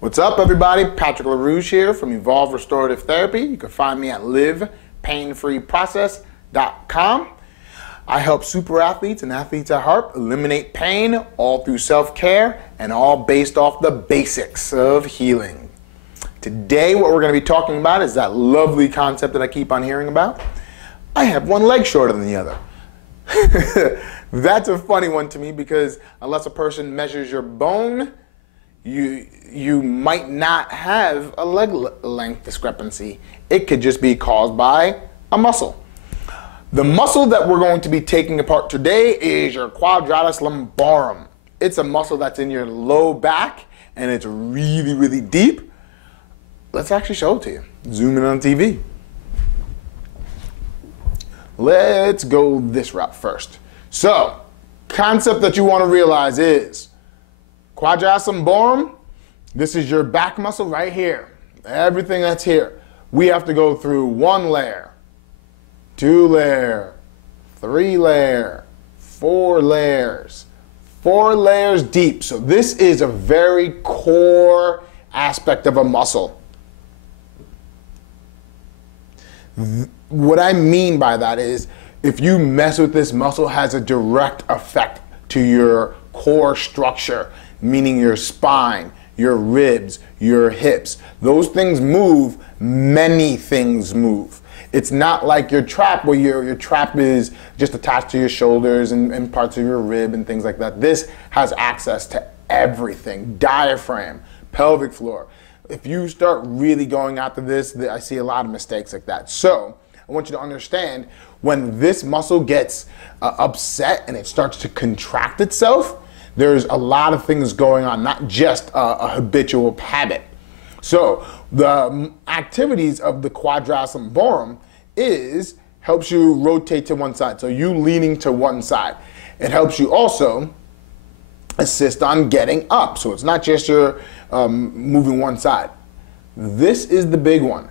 What's up, everybody? Patrick LaRouche here from Evolve Restorative Therapy. You can find me at livepainfreeprocess.com. I help super athletes and athletes at heart eliminate pain, all through self-care and all based off the basics of healing. Today, what we're going to be talking about is that lovely concept that I keep on hearing about. I have one leg shorter than the other. That's a funny one to me because unless a person measures your bone, you might not have a leg length discrepancy. It could just be caused by a muscle. The muscle that we're going to be taking apart today is your quadratus lumborum. It's a muscle that's in your low back and it's really, really deep. Let's actually show it to you. Zoom in on TV. Let's go this route first. So, concept that you want to realize is quadratus lumborum, this is your back muscle right here. Everything that's here. We have to go through 1 layer, 2 layer, 3 layer, 4 layers. 4 layers deep. So this is a very core aspect of a muscle. What I mean by that is if you mess with this muscle, it has a direct effect to your core structure, meaning your spine, your ribs, your hips. Those things move, many things move. It's not like your trap where your trap is just attached to your shoulders and parts of your rib and things like that. This has access to everything, diaphragm, pelvic floor. If you start really going after this, I see a lot of mistakes like that. So I want you to understand when this muscle gets upset and it starts to contract itself, there's a lot of things going on, not just a habitual habit. So the activities of the quadratus lumborum helps you rotate to one side. So you leaning to one side. It helps you also assist on getting up. So it's not just your moving one side. This is the big one.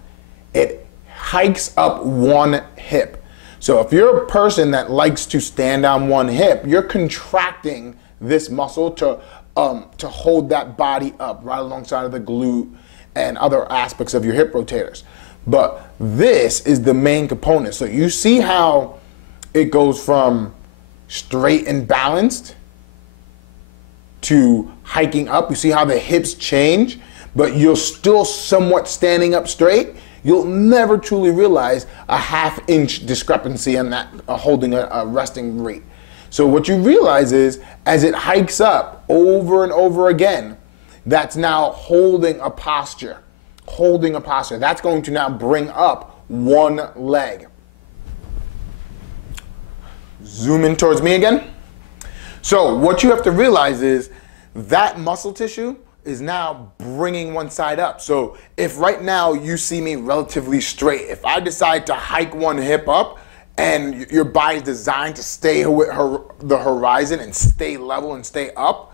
It hikes up one hip. So if you're a person that likes to stand on one hip, you're contracting this muscle to hold that body up right alongside of the glute and other aspects of your hip rotators. But this is the main component. So you see how it goes from straight and balanced to hiking up. You see how the hips change, but you're still somewhat standing up straight. You'll never truly realize a ½ inch discrepancy on that holding a resting rate. So what you realize is as it hikes up over and over again, that's now holding a posture. Holding a posture. That's going to now bring up one leg. Zoom in towards me again. So what you have to realize is that muscle tissue is now bringing one side up. So if right now you see me relatively straight, if I decide to hike one hip up and your body's designed to stay with the horizon and stay level and stay up,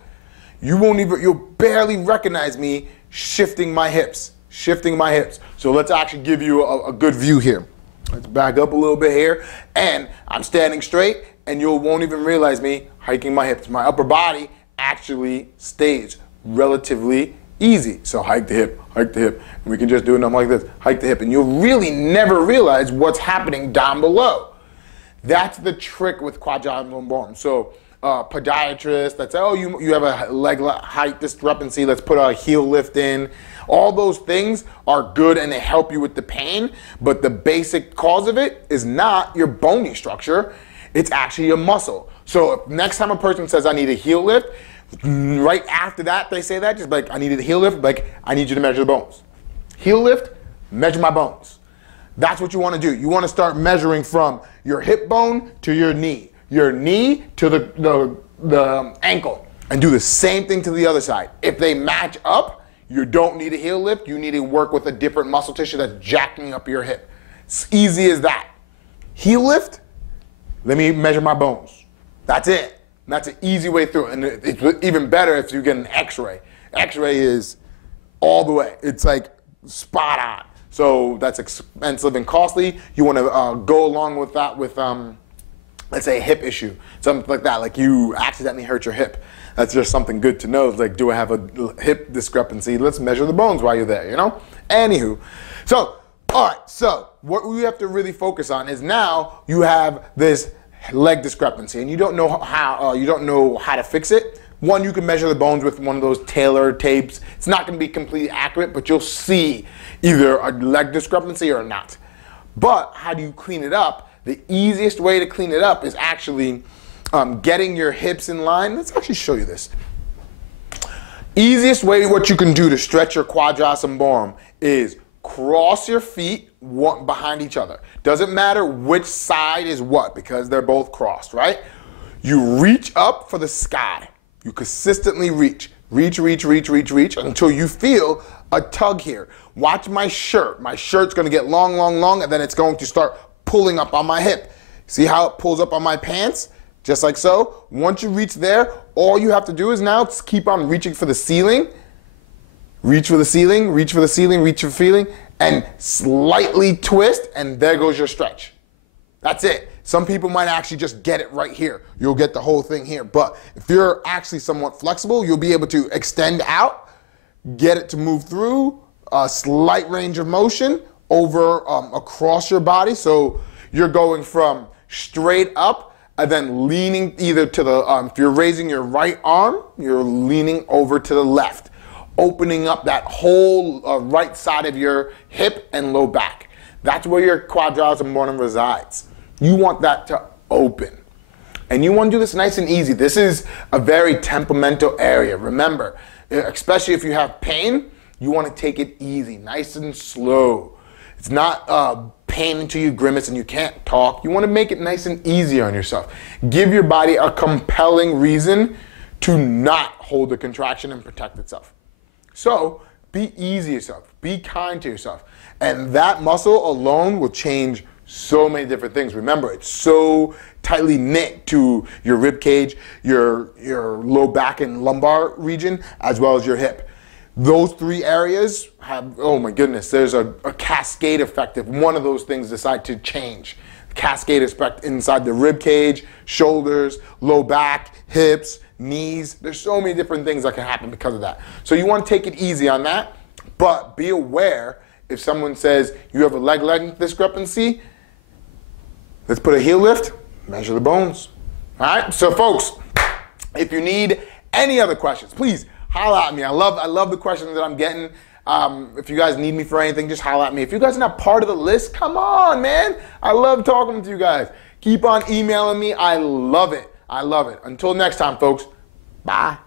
you'll barely recognize me shifting my hips. So let's actually give you a good view here. Let's back up a little bit here. And I'm standing straight and you won't even realize me hiking my hips. My upper body actually stays relatively easy. So hike the hip. And we can just do it like this, hike the hip. And you'll really never realize what's happening down below. That's the trick with quadratus lumborum. So podiatrists that say, oh, you have a leg height discrepancy, let's put a heel lift in. All those things are good and they help you with the pain, but the basic cause of it is not your bony structure, it's actually your muscle. So if next time a person says, I need a heel lift, right after that they say that, just like, I needed a heel lift, like, I need you to measure the bones. Heel lift, measure my bones. That's what you want to do. You want to start measuring from your hip bone to your knee to the ankle, and do the same thing to the other side. If they match up, you don't need a heel lift. You need to work with a different muscle tissue that's jacking up your hip. It's easy as that. Heel lift, let me measure my bones. That's it. That's an easy way through. And it's even better if you get an x-ray. X-ray is all the way. It's like spot on. So that's expensive and costly. You want to go along with that with let's say a hip issue, something like that, like you accidentally hurt your hip. That's just something good to know. It's like, do I have a hip discrepancy? Let's measure the bones while you're there, you know? Anywho, so, all right, so what we have to really focus on is now you have this leg discrepancy and you don't know how to fix it. One, you can measure the bones with one of those Taylor tapes. It's not gonna be completely accurate, but you'll see either a leg discrepancy or not. But how do you clean it up? The easiest way to clean it up is actually getting your hips in line. Let's actually show you this. Easiest way what you can do to stretch your quadratus lumborum is cross your feet behind each other. Doesn't matter which side is what because they're both crossed, right? You reach up for the sky. You consistently reach until you feel a tug here. Watch my shirt. My shirt's gonna get long, and then it's going to start pulling up on my hip. See how it pulls up on my pants? Just like so. Once you reach there, all you have to do is now keep on reaching for the ceiling. Reach for the ceiling, reach for the ceiling, reach for the ceiling, and slightly twist, and there goes your stretch. That's it. Some people might actually just get it right here. You'll get the whole thing here. But if you're actually somewhat flexible, you'll be able to extend out, get it to move through, a slight range of motion over across your body. So you're going from straight up and then leaning either to the, if you're raising your right arm, you're leaning over to the left, opening up that whole right side of your hip and low back. That's where your quadratus lumborum resides. You want that to open. And you want to do this nice and easy. This is a very temperamental area. Remember, especially if you have pain, you want to take it easy, nice and slow. It's not pain until you grimace and you can't talk. You want to make it nice and easy on yourself. Give your body a compelling reason to not hold the contraction and protect itself. So be easy to yourself, be kind to yourself. And that muscle alone will change so many different things. Remember, it's so tightly knit to your rib cage, your low back and lumbar region, as well as your hip. Those three areas have, oh my goodness, there's a cascade effect if one of those things decide to change. Cascade effect inside the rib cage, shoulders, low back, hips, knees. There's so many different things that can happen because of that. So you want to take it easy on that, but be aware if someone says you have a leg length discrepancy, let's put a heel lift, measure the bones. All right, so folks, if you need any other questions, please holla at me. I love the questions that I'm getting. If you guys need me for anything, just holla at me. If you guys are not part of the list, come on, man. I love talking to you guys. Keep on emailing me. I love it. I love it. Until next time, folks. Bye.